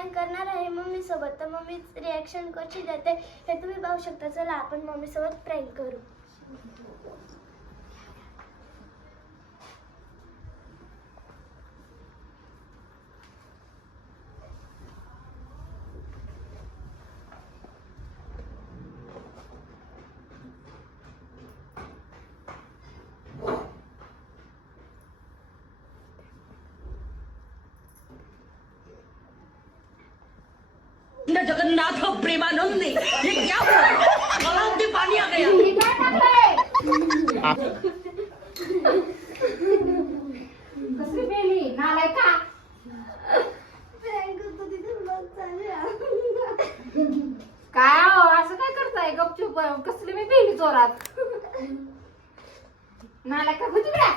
Prank करणार आहे mummy सोबत, तर मम्मी रिॲक्शन कशी देते हे तुम्ही पाहू शकता. चला आपण मम्मी सोबत प्रँक करू. जगन्नाथ प्रेमानंद ये क्या हुआ? गलाव में पानी आ गया. कसली पेली नालाय का प्रँक होतो तिथे ब्लॉग चालू आहे. काय हो असं काय करताय गपचूप कसली मी पेली जोरात नालाय का बुजड्या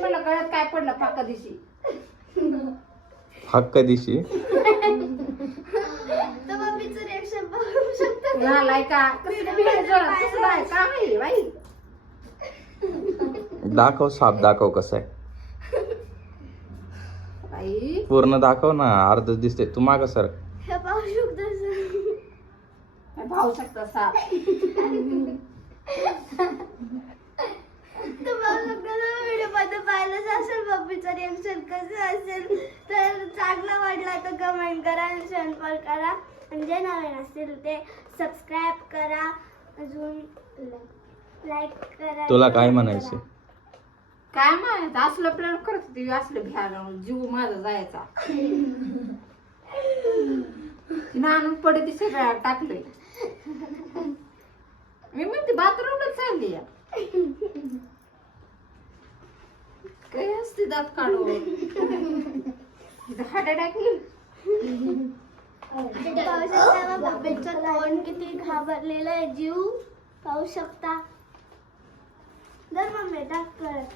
मला कळत काय पडलं पाका दिवशी हक्क दिशी तर मम्मीचं रिॲक्शन पाहू शकता. नालाय का कसली पेली जोरात कसं आहे का माहिती बाई दाखव, साप दाखव कसं आहे. बाई पूर्ण दाखव ना, अर्धच दिसते. तू माग सर. हे पाहू शकता सर. भाऊ शकता साप तर पाहू शकता व्हिडिओ मध्ये पाहिलंच असेल मम्मीचं रिॲक्शन कसं असेल. तर चांगला वाटला तर कमेंट करा आणि शेअर करा. आणि जे नवीन असतील ते सबस्क्राईब करा, अजून लाईक करा. तुला काय म्हणायचं? काय माहित असलं प्लॅन करत होती असलं घ्यायला जीव माझा जायचा आणून पडे सगळ्या टाकलंय मी म्हणते बाथरूमलाच चालली काय असते दात काढू हार्ट अटॅक पाहू शकता मम्मीचं तोंड किती घाबरलेलं आहे. जीव पाहू शकता. दर मम्मी टाक परत.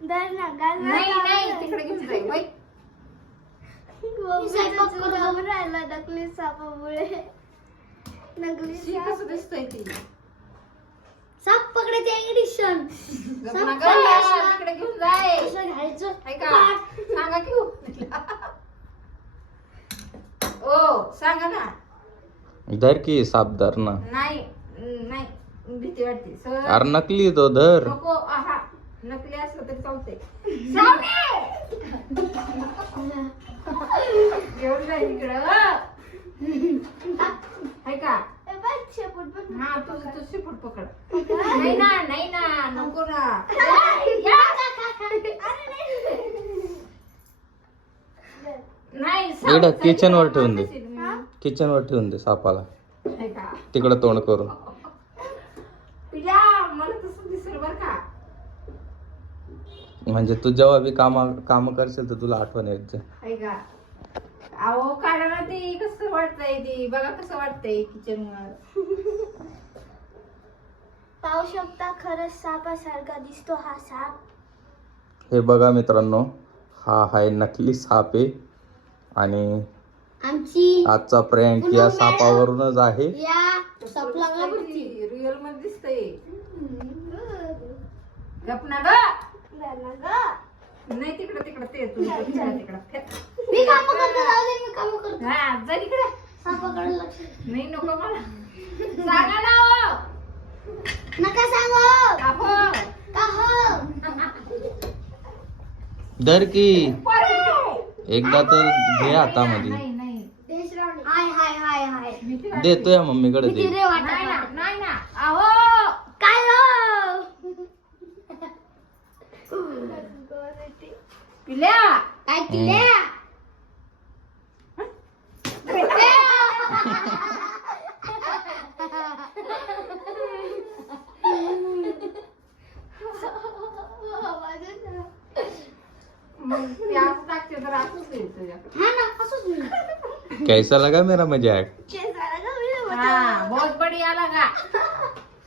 दर ना गाल नाही नाही तिकडे घेऊन जाईल बाई घाबरून राहिला नकली सापामुळे. नकली शी कसं दिसतंय ती साप पकडायचे एडिशन. तिकडे घेऊन जाय कसं घ्यायचं हाय का सांगा की ओ सांगा ना धर की साप धर ना. नाही नाही भीती वाटते सर अरे नकली तो धर. नको आहा नकली असलं तरी चालतंय घेऊन जाय तिकडं हाय का शेपूट बघ. हा तुझं तू शिपूट पकड नाही ना नाही ना नको ना नाही इकडं kitchen वर ठेवून दे. किचन वर ठेवून दे सापाला, हाय का तिकडं तोंड करून. तुझ्या मला तसं दिसेल बर का म्हणजे तू जेव्हा बी काम करशील तर तुला आठवण येत जाईल. हाय का अहो काढा ना ते कसं वाटतंय ते बघा कसं वाटतंय किचन वर पाहू शकता खरंच सापासारखा दिसतो हा साप. हे बघा मित्रांनो, हा आहे नकली साप आहे आणि आमची आजचा प्रँक या सापावरूनच आहे. या सापला रिअल मध्ये दिसतंय गपना ग नाही तिकडं तिकडं ते तिकडं मी काम करतो. जाऊ दे मी काम करतो. हा जा तिकडे सापाकडे लक्ष नाही नको मला सांगा ना हो नका सांगू काहो का हो. धर की एकदा तर घे हातामध्ये. नाही नाही हाय हाय हाय हाय देतोय मम्मीकडे दे. रे नाही वाटत ना नाही ना अहो काय हो पिल्या काय केल्या मग ते असं टाकते तर असंच येईल तुझ्या हा ना असंच मी. कैसा लगा मेरा मजाक? केसाला का मी हा बहुत बढ़िया लगा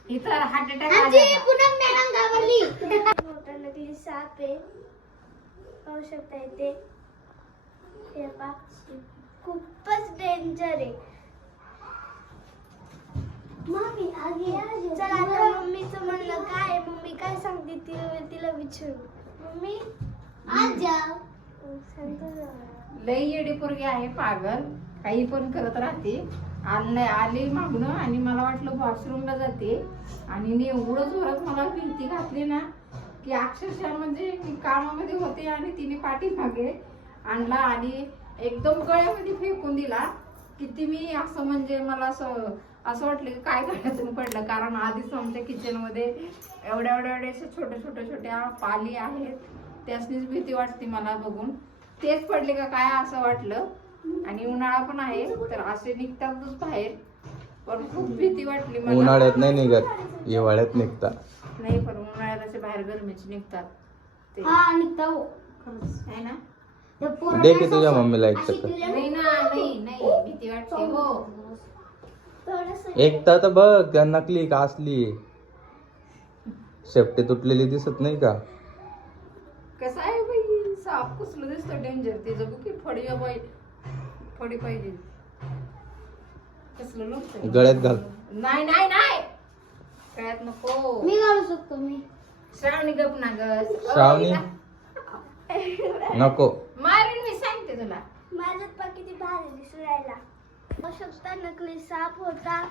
इथं हार्ट अटॅक आमची पूनम मॅडम घाबरली. मोठा नकली साप आहे पाहू शकता इथे. हे पहा खूपच डेंजर आहे. चला आता मम्मीचं म्हणणं काय आहे, मम्मी काय सांगते तिला विचारू. मम्मी आज जाऊ लई येडी पोरगी आहे, पागल, काही पण करत राहते. आली मागणं आणि मला वाटलं वॉशरूमला जाते आणि मी एवढं जोरात मला भीती घातली ना की अक्षरशः म्हणजे मी कामामध्ये होते आणि तिने पाठीमागे आणला आणि एकदम गळ्यामध्ये फेकून दिला. किती मी असं म्हणजे मला असं वाटलं की काय गळ्यातून पडलं, कारण आधीच आमच्या किचनमध्ये एवढ्या छोट्या पाली आहेत, त्यासनीच भीती वाटते मला बघून. तेच पडले का काय असं वाटलं. आणि उन्हाळा पण आहे तर असे निघतातच बाहेर, पण खूप भीती वाटली मला. उन्हाळ्यात नाही निघत, हिवाळ्यात निघता. नाही पण उन्हाळ्यात असे बाहेर गरमीचे निघतात ते. हा निघता हो आहे ना. दे की तुझ्या मम्मीला एक चक्कर. नाही ना, नाही भीती वाटते हो. थोडंसं एकटा तर बघ नकली का असली, शेपटी तुटलेली दिसत नाही का? कसं आहे बाई, साप कसलं दिसतं डेंजर. ते जगू की फडी बाई, फडी पाहिजे. कसलं लोक गळ्यात घाल. नाही गळ्यात नको. मी घालू शकतो मी. श्रावणी गप ना ग. श्रावणी नको. मारीन मी, सांगते तुला. माझ्यात पण किती भारी दिसू राहिला. बघू शकता नकली साप होता.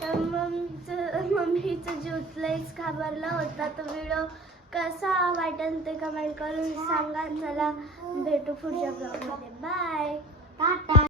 तर मम्मीचं जीव लईच घाबरला होता. तो व्हिडिओ कसा वाटेल ते कमेंट करून सांगा. चला भेटू पुढच्या ब्लॉगमध्ये. बाय टाटा.